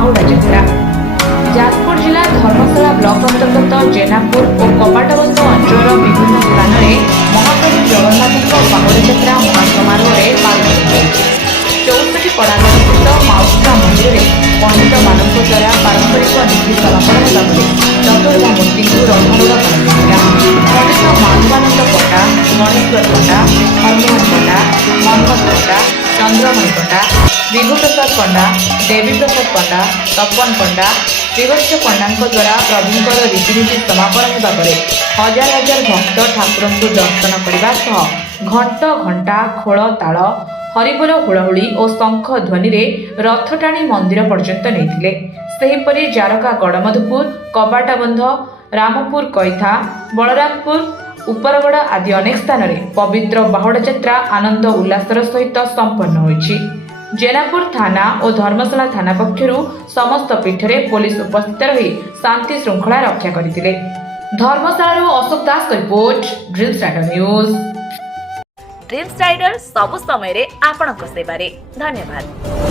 बाहुड़ा यात्रा। जाजपुर जिला धर्मशाला ब्लॉक अंतर्गत जेनापुर और कपाटबंध अंचल विभिन्न स्थान में महाप्रभु जगन्नाथ बाहुड़ा यात्रा महासमारोह पालन 64 पड़ांग स्थित माउसा मंदिर में पंडित मान द्वारा पारंपरिक नीति समापन होगा चतुर्धा मूर्ति को रथरूढ़ कर पंडित माधवानंद पट्टा, मणेश्वर पट्टा, हनुमान पट्टा, मनोहर पट्टा, चंद्रमणि पट्टा, विभू प्रसाद पंडा, देवी प्रसाद पंडा, तपन पंडा, श्रीवत्स पंडा द्वारा प्रभुंर रीतिनीति समापन होगा पर हजार हजार भक्त ठाकुर को दर्शन करने सह घंट घंटा खोल ताल हरिबोल हुलहुली और शंख ध्वनि रथ टाणी मंदिर पर्यंत नहीं। सेहीपरि जारका गड़मधुपुर, कपाटबंध, रामपुर कैथा, बलरामपुर, उपरगड़ आदि अनेक स्थान में पवित्र बाहुड़ा यात्रा आनंद उल्लासर सहित संपन्न होइछि। जेनापुर थाना और धर्मशाला थाना पक्षरु समस्त पीठरे पुलिस उपस्थित रही शांति श्रृंखला रक्षा करथिले। Dharamshala Ashok Das report, Dreams Rider News. Dreams Rider सब समय रे आपणक सेवारे धन्यवाद।